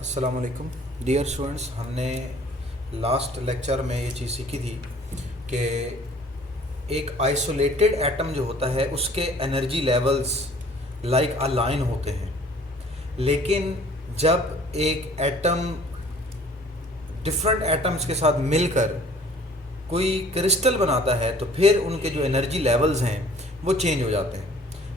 अस्सलामुअलैकुम dear students. हमने last lecture में ये चीज़ सीखी थी कि एक आइसोलेटेड एटम जो होता है उसके energy levels like a line होते हैं, लेकिन जब एक एटम डिफरेंट एटम्स के साथ मिलकर कोई क्रिस्टल बनाता है तो फिर उनके जो एनर्जी लेवल्स हैं वो चेंज हो जाते हैं।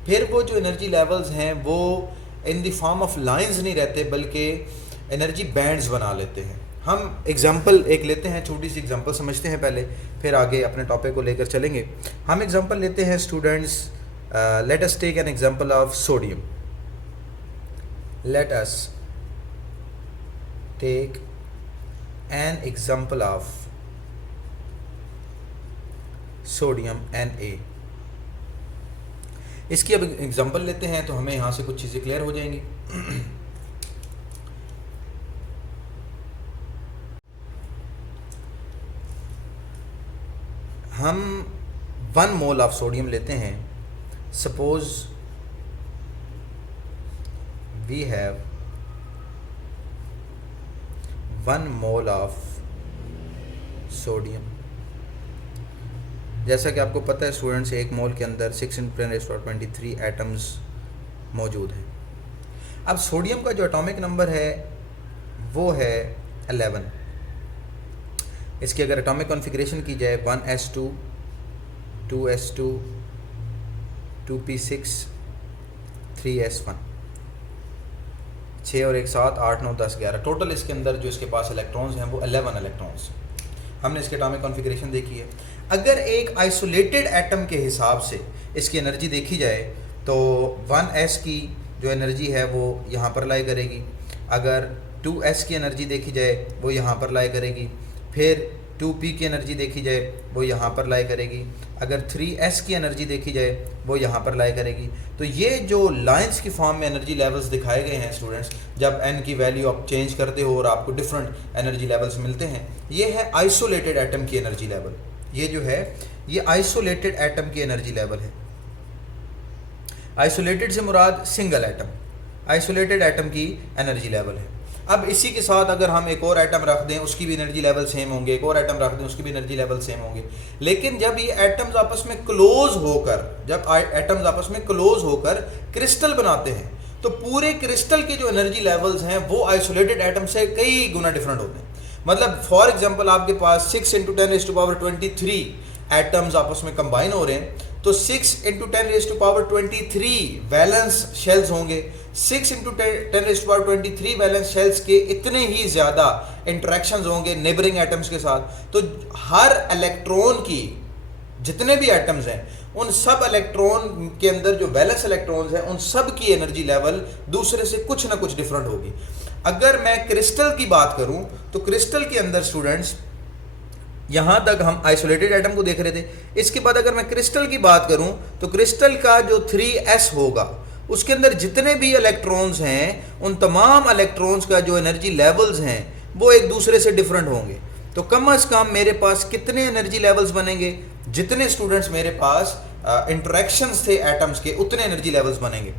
फिर वो जो एनर्जी लेवल्स हैं वो in the form of lines नहीं रहते बल्कि एनर्जी बैंड्स बना लेते हैं। हम एग्जांपल एक लेते हैं, छोटी सी एग्जांपल समझते हैं पहले, फिर आगे अपने टॉपिक को लेकर चलेंगे। हम एग्जांपल लेते हैं students, let us take an example of sodium. Let us take an example of sodium Na। इसकी अब एग्जांपल लेते हैं तो हमें यहाँ से कुछ चीज़ें क्लियर हो जाएंगी। हम 1 मोल ऑफ सोडियम लेते हैं। Suppose we have 1 mole of sodium. जैसा कि आपको पता है स्टूडेंट्स, एक मोल के अंदर 6 × 10⁻23 एटम्स मौजूद हैं। अब सोडियम का जो एटॉमिक नंबर है वो है 11। इसकी अगर एटॉमिक कॉन्फ़िगरेशन की जाए 1s2 2s2 2p6 3s1, 6 और 1 7 8 9 10 11, टोटल इसके अंदर जो इसके पास इलेक्ट्रॉन्स हैं वो 11 इलेक्ट्रॉन्स। हमने इसके एटॉमिक कॉन्फ़िगरेशन देखी है। अगर एक आइसोलेटेड एटम के हिसाब से इसकी एनर्जी देखी जाए तो 1s की जो एनर्जी है वो यहाँ पर लाई करेगी। अगर 2s की एनर्जी देखी जाए वो यहाँ पर लाई करेगी। फिर 2p की एनर्जी देखी जाए वो यहाँ पर लाई करेगी। अगर 3s की एनर्जी देखी जाए वो यहाँ पर लाई करेगी। तो ये जो लाइंस की फॉर्म में एनर्जी लेवल्स दिखाए गए हैं स्टूडेंट्स, जब n की वैल्यू आप चेंज करते हो और आपको डिफरेंट एनर्जी लेवल्स मिलते हैं, ये है आइसोलेटेड एटम की एनर्जी लेवल। ये जो है ये आइसोलेटेड एटम की एनर्जी लेवल है। आइसोलेटेड से मुराद सिंगल एटम, आइसोलेटेड एटम की एनर्जी लेवल है। अब इसी के साथ अगर हम एक और एटम रख दें उसकी भी एनर्जी लेवल सेम होंगे, एक और एटम रख दें उसकी भी एनर्जी लेवल सेम होंगे। लेकिन जब ये एटम्स आपस में क्लोज होकर, जब एटम्स आपस में क्लोज होकर क्रिस्टल बनाते हैं तो पूरे क्रिस्टल के जो एनर्जी लेवल्स हैं वो आइसोलेटेड एटम से कई गुना डिफरेंट होते हैं। मतलब फॉर एग्जांपल आपके पास 6 × 10⁻23 एटम्स आपस में कंबाइन हो रहे हैं तो 6 × 10⁻23 वैलेंस शेल्स होंगे। 6 × 10⁻23 वैलेंस शेल्स के इतने ही ज़्यादा इंटरेक्शंस होंगे नेबरिंग एटम्स के साथ। तो हर इलेक्ट्रॉन की, जितने भी एटम्स हैं उन सब इलेक्ट्रॉन के अंदर जो वैलेंस इलेक्ट्रॉन्स हैं उन सब की एनर्जी लेवल दूसरे से कुछ ना कुछ डिफरेंट होगी। अगर मैं क्रिस्टल की बात करूं तो क्रिस्टल के अंदर स्टूडेंट्स, यहां तक हम आइसोलेटेड एटम को देख रहे थे। इसके बाद अगर मैं क्रिस्टल की बात करूं तो क्रिस्टल का जो 3s होगा उसके अंदर जितने भी इलेक्ट्रॉन्स हैं उन तमाम इलेक्ट्रॉन्स का जो एनर्जी लेवल्स हैं वो एक दूसरे से डिफरेंट होंगे। तो कम से कम मेरे पास कितने एनर्जी लेवल्स बनेंगे? जितने स्टूडेंट्स मेरे पास इंटरेक्शंस थे एटम्स के उतने एनर्जी लेवल्स बनेंगे।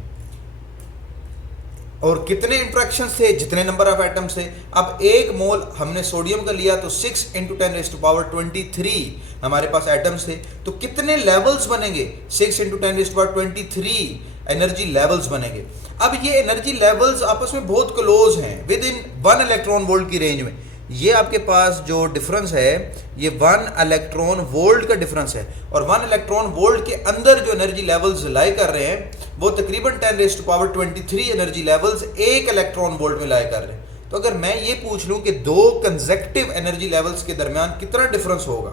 और कितने इंटरेक्शंस थे? जितने नंबर ऑफ एटम्स थे। अब 1 मोल हमने सोडियम का लिया तो 6 × 10⁻23 हमारे पास एटम्स थे। तो कितने लेवल्स बनेंगे? 6 × 10⁻23 एनर्जी लेवल्स बनेंगे। अब ये एनर्जी लेवल्स आपस में बहुत क्लोज हैं, विद इन 1 इलेक्ट्रॉन वोल्ट की रेंज में। ये आपके पास जो डिफरेंस है ये 1 इलेक्ट्रॉन वोल्ट का डिफरेंस है। और 1 इलेक्ट्रॉन वोल्ट के अंदर जो एनर्जी लेवल्स लाई कर रहे हैं वो तकरीबन 10⁻23 एनर्जी लेवल्स 1 इलेक्ट्रॉन वोल्ट में लाई कर रहे हैं। तो अगर मैं ये पूछ लूं कि 2 कंसेक्टिव एनर्जी लेवल्स के दरमियान कितना डिफरेंस होगा,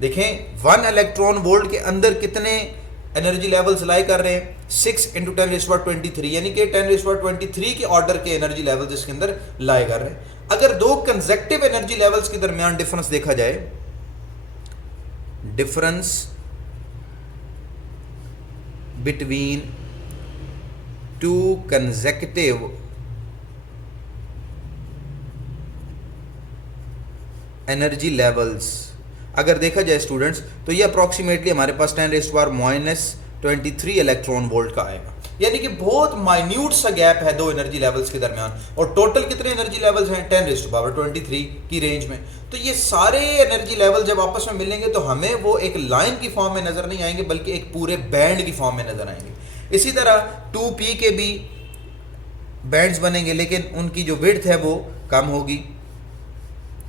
देखें 1 इलेक्ट्रॉन वोल्ट के अंदर कितने एनर्जी लेवल्स लाई कर रहे हैं? 6 × 10⁻23, यानी कि 10⁻23 के ऑर्डर के एनर्जी लेवल्स इसके अंदर लाई कर रहे हैं। अगर 2 कंसेक्टिव एनर्जी लेवल्स के दरमियान डिफरेंस देखा जाए, difference between 2 consecutive energy levels अगर देखा जाए स्टूडेंट्स तो ये अप्रॉक्सीमेटली हमारे पास 10⁻⁻23 इलेक्ट्रॉन वोल्ट का आएगा। यानी कि बहुत माइन्यूट सा गैप है दो एनर्जी लेवल्स के दरमियान। और टोटल कितने एनर्जी लेवल्स हैं? 10⁻23 की रेंज में। तो ये सारे एनर्जी लेवल जब आपस में मिलेंगे तो हमें वो एक लाइन की फॉर्म में नजर नहीं आएंगे, बल्कि एक पूरे बैंड की फॉर्म में नजर आएंगे। इसी तरह 2p के भी बैंड्स बनेंगे, लेकिन उनकी जो विड्थ है वो कम होगी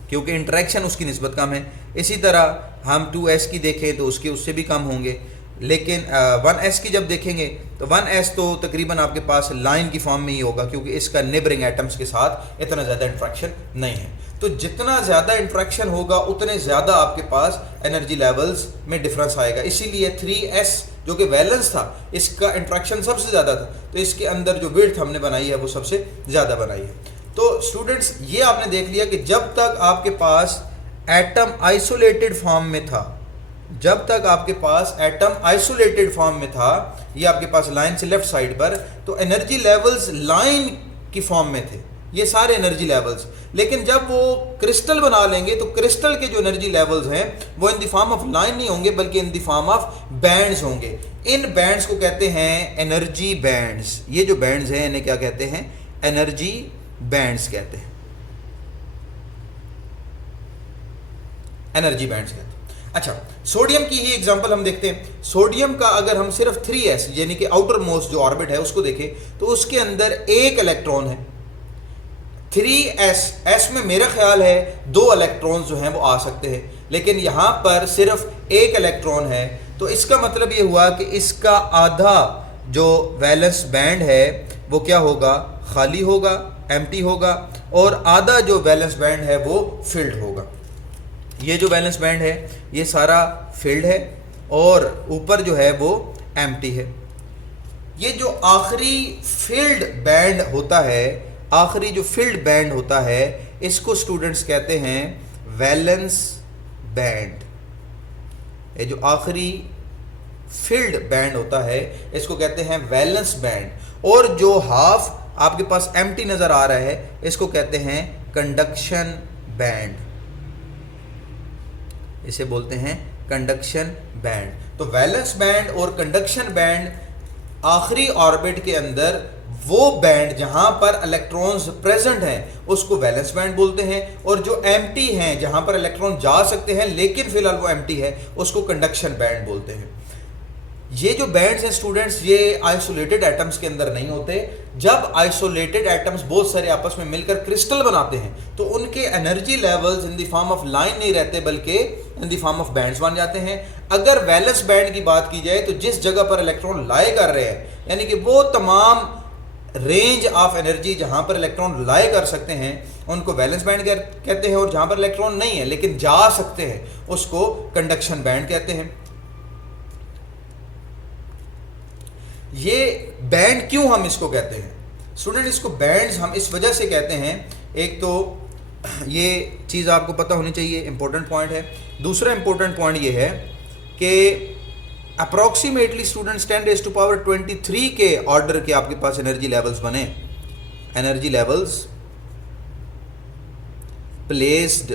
क्योंकि इंटरेक्शन उसकी निस्बत कम है। इसी तरह हम 2s की देखें तो उसके उससे भी कम होंगे, लेकिन 1s की जब देखेंगे तो 1s तो तकरीबन आपके पास लाइन की फॉर्म में ही होगा क्योंकि इसका नेबरिंग एटम्स के साथ इतना ज़्यादा इंट्रैक्शन नहीं है। तो जितना ज़्यादा इंट्रैक्शन होगा उतने ज़्यादा आपके पास एनर्जी लेवल्स में डिफरेंस आएगा। इसीलिए 3s जो कि वैलेंस था, इसका इंट्रैक्शन सबसे ज़्यादा था, तो इसके अंदर जो विड्थ हमने बनाई है वो सबसे ज़्यादा बनाई है। तो स्टूडेंट्स ये आपने देख लिया कि जब तक आपके पास एटम आइसोलेटेड फॉर्म में था, जब तक आपके पास एटम आइसोलेटेड फॉर्म में था, ये आपके पास लाइन से लेफ्ट साइड पर, तो एनर्जी लेवल्स लाइन की फॉर्म में थे ये सारे एनर्जी लेवल्स। लेकिन जब वो क्रिस्टल बना लेंगे तो क्रिस्टल के जो एनर्जी लेवल्स हैं वो in the form of line नहीं होंगे बल्कि in the form of bands होंगे। इन बैंड्स को कहते हैं एनर्जी बैंड्स। ये जो बैंड्स हैं इन्हें क्या कहते हैं? एनर्जी बैंड्स कहते हैं, एनर्जी बैंड्स कहते हैं। अच्छा, सोडियम की ही एग्जांपल हम देखते हैं। सोडियम का अगर हम सिर्फ 3s यानी कि आउटर मोस्ट जो ऑर्बिट है उसको देखें तो उसके अंदर एक इलेक्ट्रॉन है। 3s में मेरा ख्याल है 2 इलेक्ट्रॉन जो हैं वो आ सकते हैं, लेकिन यहां पर सिर्फ एक इलेक्ट्रॉन है। तो इसका मतलब ये हुआ कि इसका आधा जो वैलेंस बैंड है वो क्या होगा? खाली होगा, एम्प्टी होगा, और आधा जो वैलेंस बैंड है वो फिल्ड होगा। ये जो वैलेंस बैंड है ये सारा फिल्ड है और ऊपर जो है वो एम्प्टी है। ये जो आखिरी फील्ड बैंड होता है, आखिरी जो फील्ड बैंड होता है, इसको स्टूडेंट्स कहते हैं वैलेंस बैंड। ये जो आखिरी फील्ड बैंड होता है इसको कहते हैं वैलेंस बैंड। और जो हाफ आपके पास एम्प्टी नजर आ रहा है इसको कहते हैं कंडक्शन बैंड, इसे बोलते हैं कंडक्शन बैंड। तो वैलेंस बैंड और कंडक्शन बैंड आखिरी ऑर्बिट के अंदर वो बैंड जहां पर इलेक्ट्रॉन्स प्रेजेंट हैं उसको वैलेंस बैंड बोलते हैं, और जो एम्प्टी हैं जहां पर इलेक्ट्रॉन जा सकते हैं लेकिन फिलहाल वो एम्प्टी है उसको कंडक्शन बैंड बोलते हैं। ये जो बैंड्स हैं स्टूडेंट्स ये आइसोलेटेड एटम्स के अंदर नहीं होते। जब आइसोलेटेड एटम्स बहुत सारे आपस में मिलकर क्रिस्टल बनाते हैं तो उनके energy levels in the form of line नहीं रहते बल्कि in the form of bands बन जाते हैं। अगर वैलेंस बैंड की बात की जाए तो जिस जगह पर इलेक्ट्रॉन लाए कर रहे हैं, यानी कि वो तमाम रेंज ऑफ एनर्जी जहां पर इलेक्ट्रॉन लाए कर सकते हैं उनको वैलेंस बैंड कहते हैं, और जहां पर इलेक्ट्रॉन नहीं है लेकिन जा सकते हैं उसको कंडक्शन बैंड कहते हैं। ये बैंड क्यों हम इसको कहते हैं स्टूडेंट? इसको बैंड्स हम इस वजह से कहते हैं, एक तो ये चीज़ आपको पता होनी चाहिए, इंपॉर्टेंट पॉइंट है। दूसरा इंपॉर्टेंट पॉइंट ये है कि अप्रॉक्सीमेटली स्टूडेंट्स 10⁻23 के ऑर्डर के आपके पास एनर्जी लेवल्स बने, energy levels placed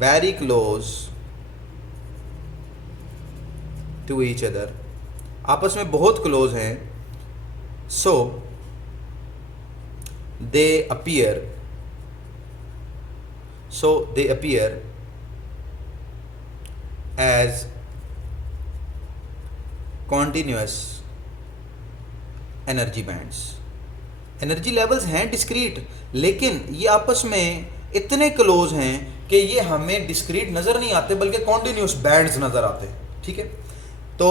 very close to each other, आपस में बहुत क्लोज हैं। So they appear as continuous energy bands. Energy levels हैं डिस्क्रीट, लेकिन ये आपस में इतने क्लोज हैं कि ये हमें डिस्क्रीट नज़र नहीं आते बल्कि कॉन्टिन्यूअस बैंड्स नज़र आते हैं। ठीक है, तो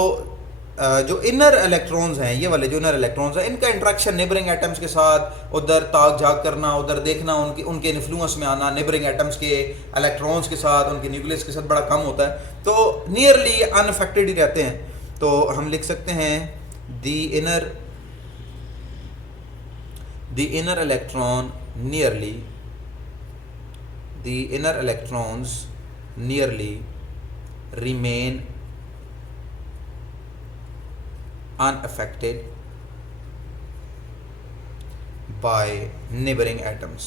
जो इनर इलेक्ट्रॉन्स हैं, ये वाले जो इनर इलेक्ट्रॉन्स हैं, इनका इंट्रैक्शन नेबरिंग एटम्स के साथ उधर ताक झाक करना, उधर देखना, उनके इन्फ्लुएंस में आना नेबरिंग एटम्स के इलेक्ट्रॉन्स के साथ, उनके न्यूक्लियस के साथ बड़ा कम होता है, तो नियरली अनअफेक्टेड ही रहते हैं। तो हम लिख सकते हैं the inner electron nearly remain unaffected by neighboring atoms.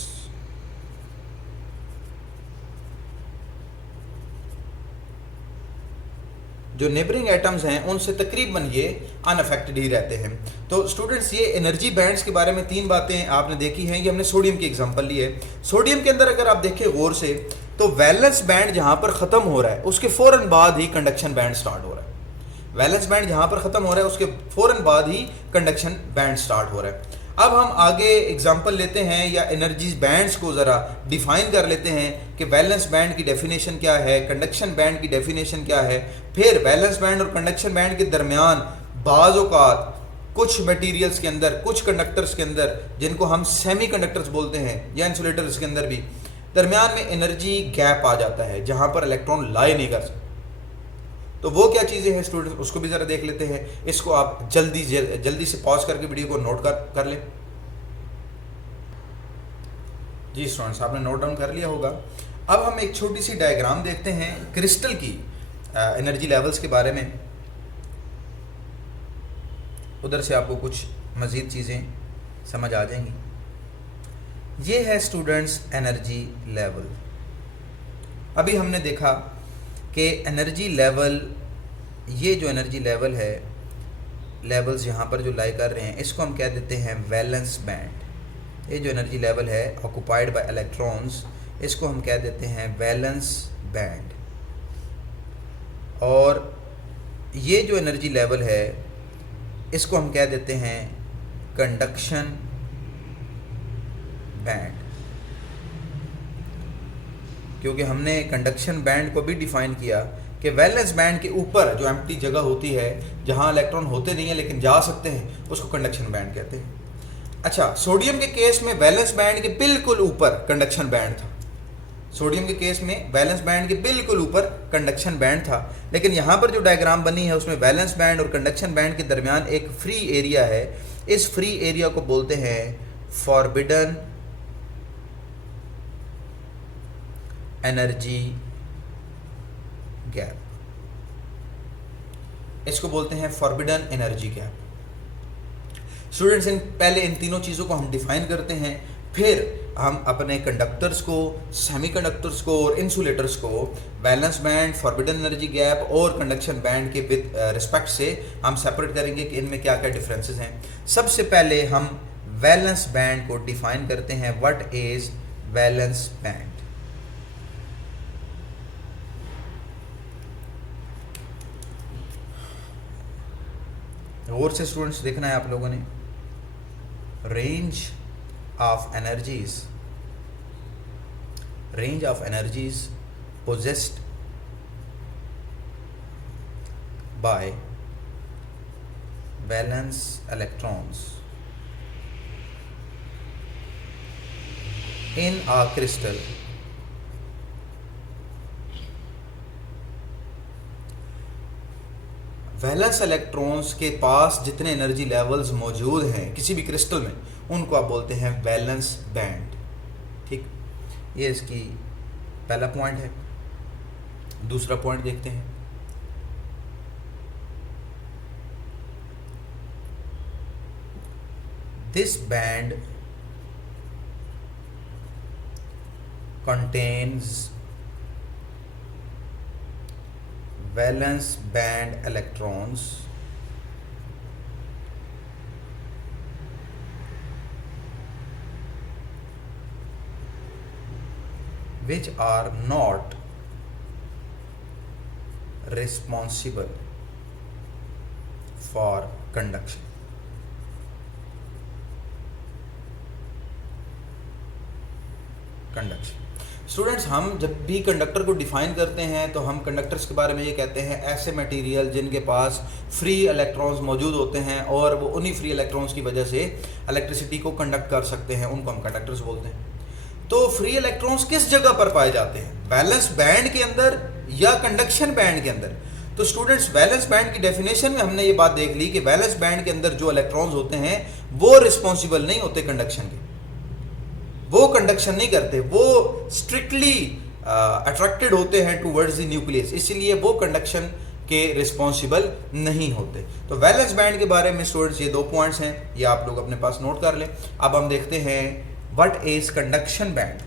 जो नेबरिंग एटम्स हैं उनसे तकरीबन ये अनअफेक्टेड ही रहते हैं। तो स्टूडेंट्स ये एनर्जी बैंड्स के बारे में 3 बातें आपने देखी हैं। ये हमने सोडियम की एग्जांपल ली है। सोडियम के अंदर अगर आप देखें गौर से तो वैलेंस बैंड जहाँ पर ख़त्म हो रहा है उसके फ़ौरन बाद ही कंडक्शन बैंड स्टार्ट हो रहा है। वैलेंस बैंड जहाँ पर ख़त्म हो रहा है उसके फ़ौरन बाद ही कंडक्शन बैंड स्टार्ट हो रहा है। अब हम आगे एग्जांपल लेते हैं या एनर्जी बैंड्स को ज़रा डिफाइन कर लेते हैं कि वैलेंस बैंड की डेफिनेशन क्या है, कंडक्शन बैंड की डेफिनेशन क्या है। फिर वैलेंस बैंड और कंडक्शन बैंड के दरमियान बाज़ औक़ात कुछ मटेरियल्स के अंदर, कुछ कंडक्टर्स के अंदर जिनको हम सेमी कंडक्टर्स बोलते हैं या इंसुलेटर्स के अंदर भी दरमियान में एनर्जी गैप आ जाता है जहाँ पर इलेक्ट्रॉन लाई नहीं कर सकते। तो वो क्या चीज़ें हैं स्टूडेंट्स, उसको भी ज़रा देख लेते हैं। इसको आप जल्दी से पॉज करके वीडियो को नोट कर लें। जी स्टूडेंट्स, आपने नोट डाउन कर लिया होगा। अब हम एक छोटी सी डायग्राम देखते हैं क्रिस्टल की एनर्जी लेवल्स के बारे में। उधर से आपको कुछ मज़ीद चीज़ें समझ आ जाएंगी। ये है स्टूडेंट्स एनर्जी लेवल। अभी हमने देखा कि एनर्जी लेवल, ये जो एनर्जी लेवल है, लेवल्स यहाँ पर जो लाई कर रहे हैं इसको हम कह देते हैं वैलेंस बैंड। ये जो एनर्जी लेवल है ऑक्युपाइड बाय इलेक्ट्रॉन्स, इसको हम कह देते हैं वैलेंस बैंड। और ये जो एनर्जी लेवल है इसको हम कह देते हैं कंडक्शन बैंड, क्योंकि हमने कंडक्शन बैंड को भी डिफाइन किया कि वैलेंस बैंड के ऊपर जो एम्प्टी जगह होती है जहां इलेक्ट्रॉन होते नहीं है लेकिन जा सकते हैं उसको कंडक्शन बैंड कहते हैं। अच्छा, सोडियम के केस में वैलेंस बैंड के बिल्कुल ऊपर कंडक्शन बैंड था। सोडियम के केस में वैलेंस बैंड के बिल्कुल ऊपर कंडक्शन बैंड था, लेकिन यहाँ पर जो डायग्राम बनी है उसमें वैलेंस बैंड और कंडक्शन बैंड के दरमियान एक फ्री एरिया है। इस फ्री एरिया को बोलते हैं फॉरबिडन एनर्जी गैप। इसको बोलते हैं फॉरबिडन एनर्जी गैप। स्टूडेंट्स, पहले इन तीनों चीज़ों को हम डिफाइन करते हैं, फिर हम अपने कंडक्टर्स को, सेमीकंडक्टर्स को और इंसुलेटर्स को valence band, forbidden energy gap और कंडक्शन बैंड के विद रिस्पेक्ट से हम सेपरेट करेंगे कि इनमें क्या क्या डिफरेंसेस हैं। सबसे पहले हम वैलेंस बैंड को डिफाइन करते हैं। What is valence band? और से स्टूडेंट्स देखना है आप लोगों ने। Range of energies possessed by valence electrons in a crystal valence electrons के पास जितने एनर्जी लेवल्स मौजूद हैं किसी भी क्रिस्टल में, उनको आप बोलते हैं वैलेंस बैंड। ठीक, ये इसकी पहला पॉइंट है। दूसरा पॉइंट देखते हैं। This band contains valence band electrons which are not responsible for conduction. Students, हम जब भी कंडक्टर को डिफाइन करते हैं तो हम कंडक्टर्स के बारे में ये कहते हैं ऐसे मटेरियल जिनके पास फ्री इलेक्ट्रॉन्स मौजूद होते हैं और वो उन्हीं फ्री इलेक्ट्रॉन्स की वजह से इलेक्ट्रिसिटी को कंडक्ट कर सकते हैं, उनको हम कंडक्टर्स बोलते हैं। तो फ्री इलेक्ट्रॉन्स किस जगह पर पाए जाते हैं? वैलेंस बैंड के अंदर या कंडक्शन बैंड के अंदर? तो स्टूडेंट्स, वैलेंस बैंड की डेफिनेशन में हमने ये बात देख ली कि वैलेंस बैंड के अंदर जो इलेक्ट्रॉन्स होते हैं वो रिस्पॉन्सिबल नहीं होते कंडक्शन के, वो कंडक्शन नहीं करते, वो स्ट्रिक्टली अट्रैक्टेड होते हैं टूवर्ड्स द न्यूक्लियस, इसीलिए वो कंडक्शन के रिस्पॉन्सिबल नहीं होते। तो वैलेंस बैंड के बारे में स्टूडेंट्स ये 2 पॉइंट्स हैं, ये आप लोग अपने पास नोट कर लें। अब हम देखते हैं what is conduction band.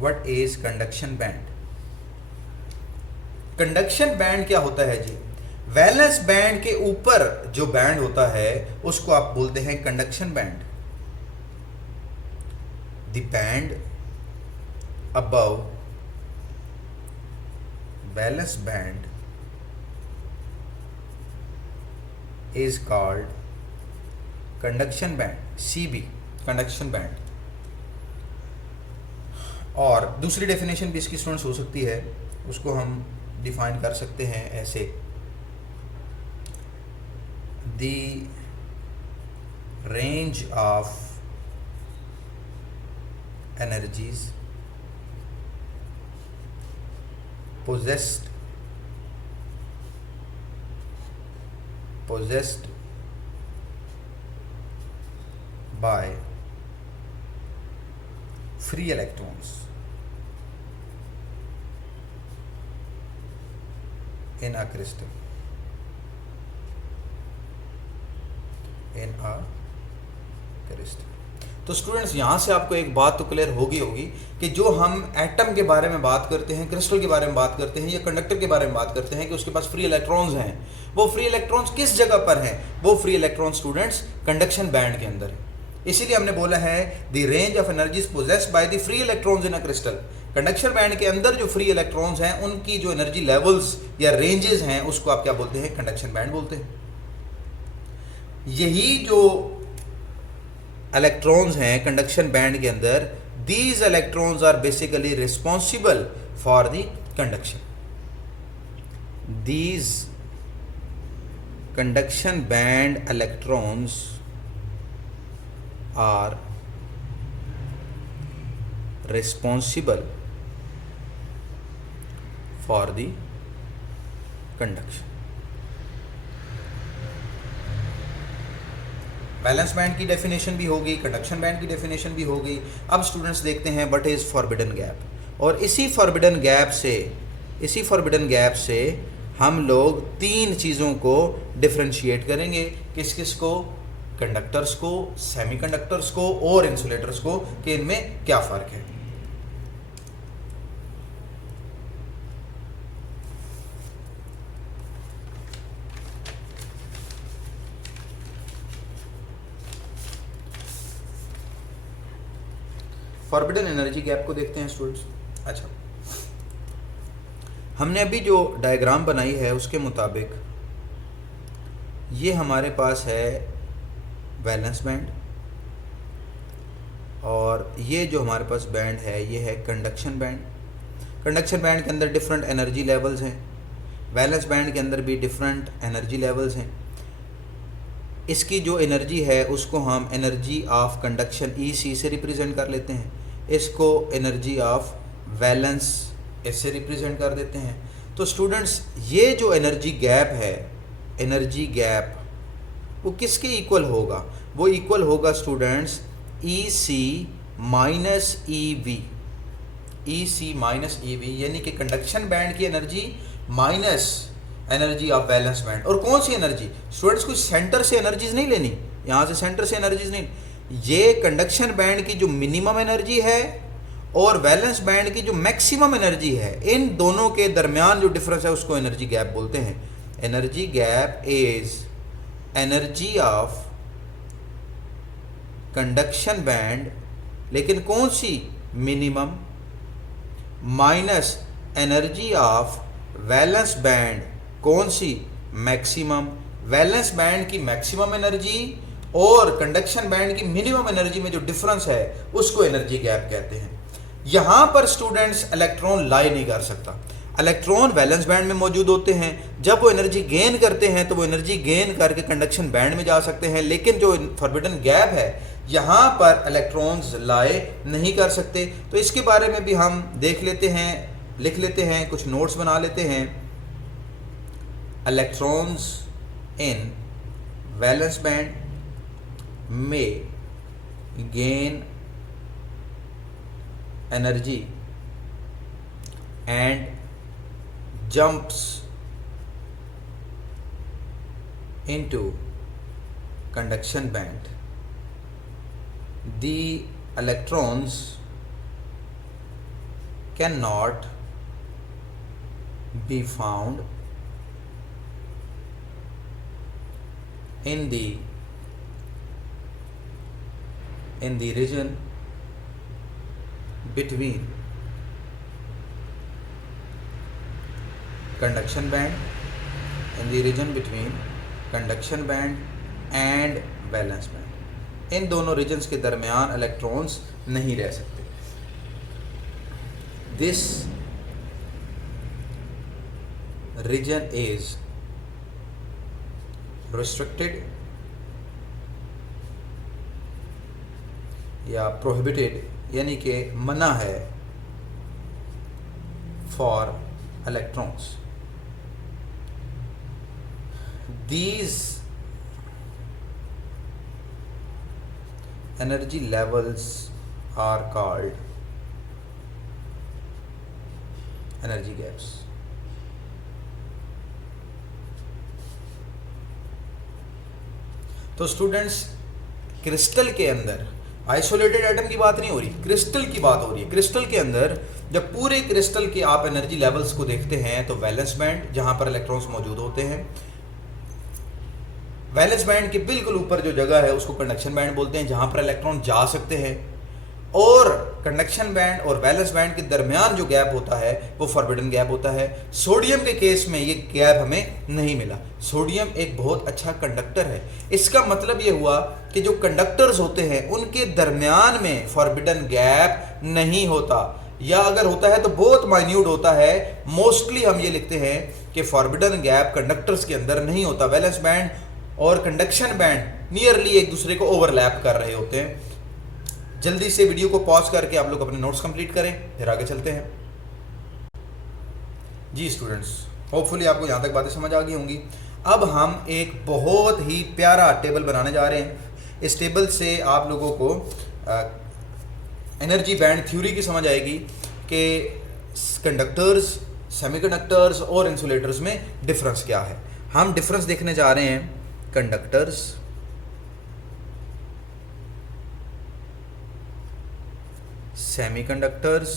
What is conduction band? Conduction band क्या होता है जी? वैलेंस बैंड के ऊपर जो बैंड होता है उसको आप बोलते हैं conduction band. The band above valence band is called conduction band, CB, conduction band. और दूसरी डेफिनेशन भी इसकी स्टूडेंट्स हो सकती है, उसको हम डिफाइन कर सकते हैं ऐसे, the range of energies possessed by free electrons in a crystal, तो स्टूडेंट्स यहाँ से आपको एक बात तो क्लियर होगी कि जो हम एटम के बारे में बात करते हैं, क्रिस्टल के बारे में बात करते हैं या कंडक्टर के बारे में बात करते हैं कि उसके पास फ्री इलेक्ट्रॉन्स हैं, वो फ्री इलेक्ट्रॉन्स किस जगह पर हैं? वो free electron students conduction band के अंदर है। इसीलिए हमने बोला है the range of energies possessed by the free electrons in a crystal. Conduction band के अंदर जो फ्री इलेक्ट्रॉन्स हैं उनकी जो एनर्जी लेवल्स या रेंजेस हैं उसको आप क्या बोलते हैं? कंडक्शन बैंड बोलते हैं। यही जो इलेक्ट्रॉन्स हैं कंडक्शन बैंड के अंदर, these electrons are basically responsible for the conduction. These conduction band electrons are responsible for the conduction। Valence band की डेफिनेशन भी होगी, कंडक्शन बैंड की डेफिनेशन भी होगी। अब स्टूडेंट्स देखते हैं व्हाट इज फॉरबिडन गैप, और इसी फॉरबिडन गैप से हम लोग तीन चीज़ों को डिफरेंशिएट करेंगे। किस किस को? कंडक्टर्स को, सेमीकंडक्टर्स को और इंसुलेटर्स को, कि इनमें क्या फ़र्क है। फॉरबिडन एनर्जी गैप को देखते हैं स्टूडेंट्स। अच्छा, हमने अभी जो डायग्राम बनाई है उसके मुताबिक ये हमारे पास है वैलेंस बैंड, और ये जो हमारे पास बैंड है ये है कंडक्शन बैंड। कंडक्शन बैंड के अंदर डिफरेंट एनर्जी लेवल्स हैं, वैलेंस बैंड के अंदर भी डिफरेंट एनर्जी लेवल्स हैं। इसकी जो एनर्जी है उसको हम एनर्जी ऑफ कंडक्शन EC से रिप्रेजेंट कर लेते हैं, इसको एनर्जी ऑफ वैलेंस इससे रिप्रेजेंट कर देते हैं। तो स्टूडेंट्स ये जो एनर्जी गैप है, एनर्जी गैप वो किसके इक्वल होगा? वो इक्वल होगा students EC minus EV, EC minus EV, यानी कि कंडक्शन बैंड की energy minus energy of valence band. और कौन सी एनर्जी स्टूडेंट्स? कुछ सेंटर से एनर्जीज नहीं लेनी, यहाँ से सेंटर से एनर्जीज नहीं, ये कंडक्शन बैंड की जो मिनिमम एनर्जी है और वैलेंस बैंड की जो मैक्सिमम एनर्जी है, इन दोनों के दरमियान जो डिफरेंस है उसको एनर्जी गैप बोलते हैं। Energy gap is energy of conduction band, लेकिन कौन सी? Minimum, minus energy of valence band, कौन सी? मैक्सिमम। वैलेंस बैंड की मैक्सिमम एनर्जी और कंडक्शन बैंड की मिनिमम एनर्जी में जो डिफरेंस है उसको एनर्जी गैप कहते हैं। यहां पर स्टूडेंट्स इलेक्ट्रॉन लाई नहीं कर सकता। इलेक्ट्रॉन वैलेंस बैंड में मौजूद होते हैं, जब वो एनर्जी गेन करते हैं तो वो एनर्जी गेन करके कंडक्शन बैंड में जा सकते हैं, लेकिन जो फॉरबिडन गैप है यहाँ पर इलेक्ट्रॉन्स लाए नहीं कर सकते। तो इसके बारे में भी हम देख लेते हैं, लिख लेते हैं, कुछ नोट्स बना लेते हैं। इलेक्ट्रॉन्स इन वैलेंस बैंड में gain energy and jumps into conduction band. The electrons can not be found in the region between conduction band and valence band. इन दोनों रीजन्स के दरमियान इलेक्ट्रॉन्स नहीं रह सकते। दिस रीजन इज restricted या prohibited, यानी कि मना है for electrons. These energy levels are called energy gaps. तो स्टूडेंट्स, क्रिस्टल के अंदर आइसोलेटेड एटम की बात नहीं हो रही, क्रिस्टल की बात हो रही है। क्रिस्टल के अंदर जब पूरे क्रिस्टल के आप एनर्जी लेवल्स को देखते हैं तो वैलेंस बैंड जहां पर इलेक्ट्रॉन्स मौजूद होते हैं, वैलेंस बैंड के बिल्कुल ऊपर जो जगह है उसको कंडक्शन बैंड बोलते हैं, जहां पर इलेक्ट्रॉन जा सकते हैं, और कंडक्शन बैंड और वैलेंस बैंड के दरमियान जो गैप होता है वो फॉरबिडन गैप होता है। सोडियम के केस में ये गैप हमें नहीं मिला। सोडियम एक बहुत अच्छा कंडक्टर है। इसका मतलब ये हुआ कि जो कंडक्टर्स होते हैं उनके दरमियान में फॉरबिडन गैप नहीं होता, या अगर होता है तो बहुत माइन्यूट होता है। मोस्टली हम ये लिखते हैं कि फॉरबिडन गैप कंडक्टर्स के अंदर नहीं होता। वैलेंस बैंड और कंडक्शन बैंड नियरली एक दूसरे को ओवरलैप कर रहे होते हैं। जल्दी से वीडियो को पॉज करके आप लोग अपने नोट्स कंप्लीट करें, फिर आगे चलते हैं। जी स्टूडेंट्स, होपफुली आपको यहाँ तक बातें समझ आ गई होंगी। अब हम एक बहुत ही प्यारा टेबल बनाने जा रहे हैं। इस टेबल से आप लोगों को एनर्जी बैंड थ्योरी की समझ आएगी कि कंडक्टर्स, सेमीकंडक्टर्स और इंसुलेटर्स में डिफरेंस क्या है। हम डिफरेंस देखने जा रहे हैं conductors, semiconductors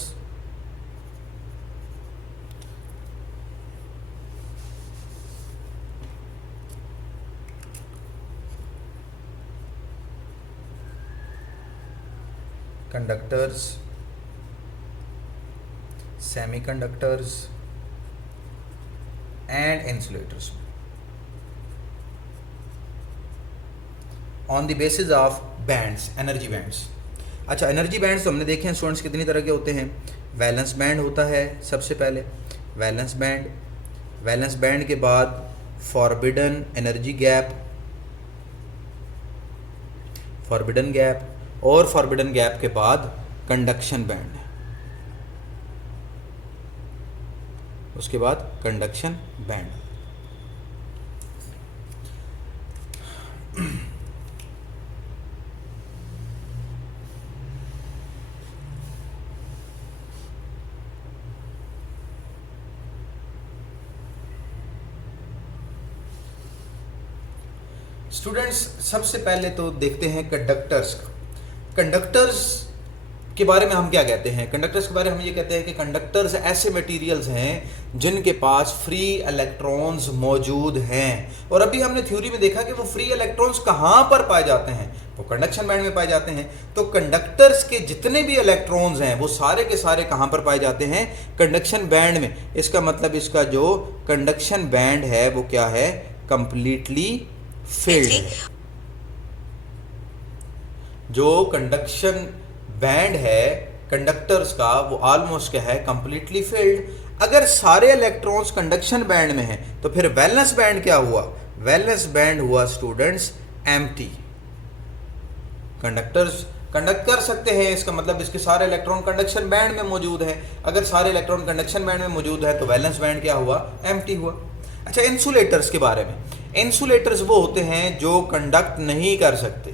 conductors, semiconductors and insulators on the basis of bands, energy bands. अच्छा, एनर्जी बैंड्स तो हमने देखे हैं स्टूडेंट्स कितनी तरह के होते हैं। वैलेंस बैंड होता है सबसे पहले, वैलेंस बैंड, वैलेंस बैंड के बाद forbidden energy gap, forbidden gap, और फॉरबिडन गैप के बाद कंडक्शन बैंड, उसके बाद कंडक्शन बैंड। स्टूडेंट्स, सबसे पहले तो देखते हैं कंडक्टर्स का। कंडक्टर्स के बारे में हम क्या कहते हैं? कंडक्टर्स के बारे में हम ये कहते हैं कि कंडक्टर्स ऐसे मटेरियल्स हैं जिनके पास फ्री इलेक्ट्रॉन्स मौजूद हैं। और अभी हमने थ्योरी में देखा कि वो फ्री इलेक्ट्रॉन्स कहाँ पर पाए जाते हैं, वो कंडक्शन बैंड में पाए जाते हैं। तो कंडक्टर्स के जितने भी इलेक्ट्रॉन्स हैं वो सारे के सारे कहाँ पर पाए जाते हैं? कंडक्शन बैंड में। इसका मतलब इसका जो कंडक्शन बैंड है वो क्या है? कंप्लीटली फिल्ड है। जो कंडक्शन बैंड है कंडक्टर्स का वो ऑलमोस्ट क्या है? Completely filled. अगर सारे इलेक्ट्रॉन्स कंडक्शन बैंड में हैं तो फिर वैलेंस बैंड क्या हुआ? वैलेंस बैंड हुआ स्टूडेंट्स एम्प्टी। कंडक्टर्स कंडक्ट कर सकते हैं, इसका मतलब इसके सारे इलेक्ट्रॉन कंडक्शन बैंड में मौजूद हैं। अगर सारे इलेक्ट्रॉन कंडक्शन बैंड में मौजूद है तो वैलेंस बैंड क्या हुआ? एम्प्टी हुआ। अच्छा, इंसुलेटर्स के बारे में। इंसुलेटर्स वो होते हैं जो कंडक्ट नहीं कर सकते,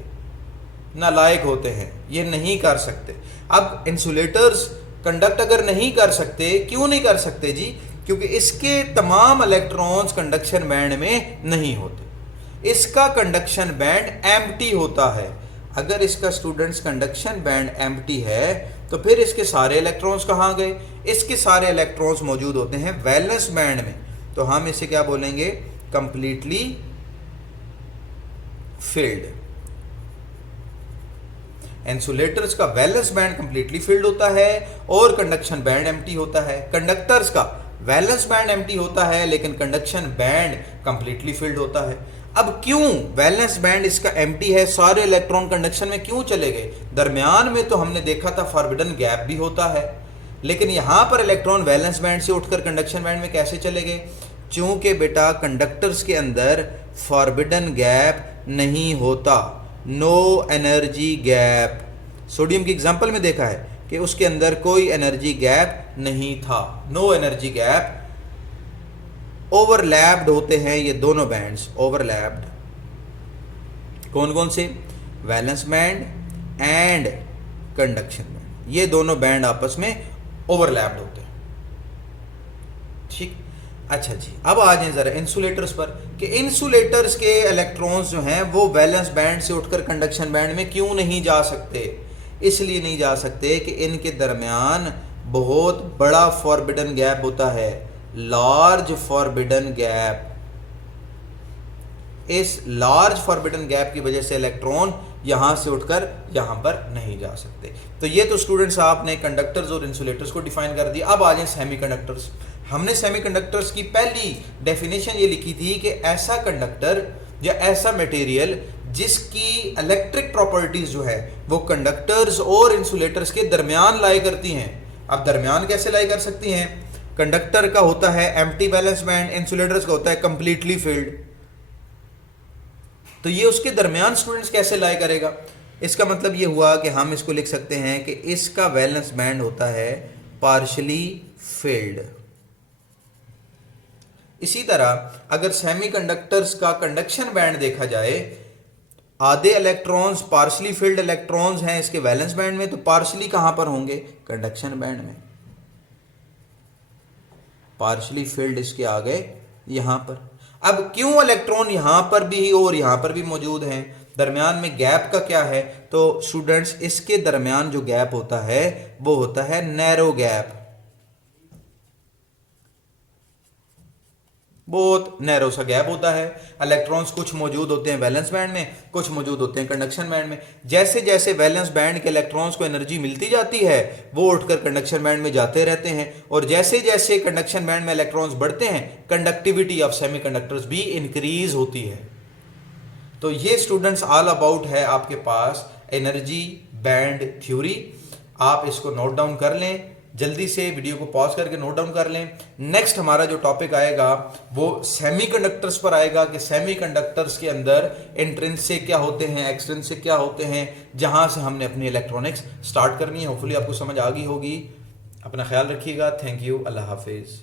नालायक होते हैं, ये नहीं कर सकते। अब इंसुलेटर्स कंडक्ट अगर नहीं कर सकते, क्यों नहीं कर सकते जी? क्योंकि इसके तमाम इलेक्ट्रॉन्स कंडक्शन बैंड में नहीं होते। इसका कंडक्शन बैंड एम्प्टी होता है। अगर इसका स्टूडेंट्स कंडक्शन बैंड एम्प्टी है तो फिर इसके सारे इलेक्ट्रॉन्स कहाँ गए? इसके सारे इलेक्ट्रॉन्स मौजूद होते हैं वैलेंस बैंड में, तो हम इसे क्या बोलेंगे? Completely filled. इंसुलेटर्स का वैलेंस बैंड कंप्लीटली फिल्ड होता है और कंडक्शन बैंड एम्प्टी होता है। कंडक्टर्स का वैलेंस बैंड एम्प्टी होता है लेकिन कंडक्शन बैंड कंप्लीटली फिल्ड होता है। अब क्यों वैलेंस बैंड इसका एम्प्टी है, सारे इलेक्ट्रॉन कंडक्शन में क्यों चले गए? दरमियान में तो हमने देखा था फॉरबिडन गैप भी होता है, लेकिन यहां पर इलेक्ट्रॉन वैलेंस बैंड से उठकर कंडक्शन बैंड में कैसे चले गए? चूंकि बेटा कंडक्टर्स के अंदर फॉरबिडन गैप नहीं होता, नो एनर्जी गैप। सोडियम की एग्जांपल में देखा है कि उसके अंदर कोई एनर्जी गैप नहीं था, नो एनर्जी गैप। ओवरलैप्ड होते हैं ये दोनों बैंड्स, ओवरलैप्ड। कौन कौन से? Valence band and conduction band, ये दोनों बैंड आपस में ओवरलैप्ड होते हैं। ठीक, अच्छा जी, अब आ जाए जरा इंसुलेटर्स पर कि इंसुलेटर्स के इलेक्ट्रॉन्स जो हैं वो वैलेंस बैंड से उठकर कंडक्शन बैंड में क्यों नहीं जा सकते? इसलिए नहीं जा सकते कि इनके दरमियान बहुत बड़ा फॉरबिडन गैप होता है, लार्ज फॉरबिडन गैप। इस लार्ज फॉरबिडन गैप की वजह से इलेक्ट्रॉन यहां से उठकर यहां पर नहीं जा सकते। तो ये तो स्टूडेंट्स आपने कंडक्टर्स और इंसुलेटर्स को डिफाइन कर दिया। अब आ जाए सेमीकंडक्टर्स। हमने सेमीकंडक्टर्स की पहली डेफिनेशन ये लिखी थी कि ऐसा कंडक्टर या ऐसा मटेरियल जिसकी इलेक्ट्रिक प्रॉपर्टीज जो है वो कंडक्टर्स और इंसुलेटर्स के दरमियान लाई करती हैं। अब दरमियान कैसे लाई कर सकती हैं? कंडक्टर का होता है एम्प्टी वैलेंस बैंड, इंसुलेटर्स का होता है कंप्लीटली फिल्ड। तो ये उसके दरमियान स्टूडेंट्स कैसे लाई करेगा? इसका मतलब ये हुआ कि हम इसको लिख सकते हैं कि इसका वैलेंस बैंड होता है पार्शियली फिल्ड। इसी तरह अगर सेमीकंडक्टर्स का कंडक्शन बैंड देखा जाए, आधे इलेक्ट्रॉन्स पार्शियली फिल्ड इलेक्ट्रॉन्स हैं इसके वैलेंस बैंड में, तो पार्शियली कहां पर होंगे? कंडक्शन बैंड में। पार्शियली फिल्ड इसके आ गए यहां पर। अब क्यों इलेक्ट्रॉन यहां पर भी और यहां पर भी मौजूद हैं? दरमियान में गैप का क्या है? तो स्टूडेंट्स इसके दरमियान जो गैप होता है वो होता है नैरो गैप, बहुत नैरो सा गैप होता है। इलेक्ट्रॉन्स कुछ मौजूद होते हैं वैलेंस बैंड में, कुछ मौजूद होते हैं कंडक्शन बैंड में। जैसे जैसे वैलेंस बैंड के इलेक्ट्रॉन्स को एनर्जी मिलती जाती है वो उठकर कंडक्शन बैंड में जाते रहते हैं, और जैसे जैसे कंडक्शन बैंड में इलेक्ट्रॉन्स बढ़ते हैं कंडक्टिविटी ऑफ सेमीकंडक्टर्स भी इंक्रीज होती है। तो ये स्टूडेंट्स ऑल अबाउट है आपके पास एनर्जी बैंड थ्योरी। आप इसको नोट डाउन कर लें, जल्दी से वीडियो को पॉज करके नोट डाउन कर लें। नेक्स्ट हमारा जो टॉपिक आएगा वो सेमीकंडक्टर्स पर आएगा कि सेमीकंडक्टर्स के अंदर इंट्रिंसिक क्या होते हैं, एक्सट्रिंसिक क्या होते हैं, जहां से हमने अपनी इलेक्ट्रॉनिक्स स्टार्ट करनी है। होपफुली आपको समझ आ गई होगी। अपना ख्याल रखिएगा। Thank you. Allah Hafiz.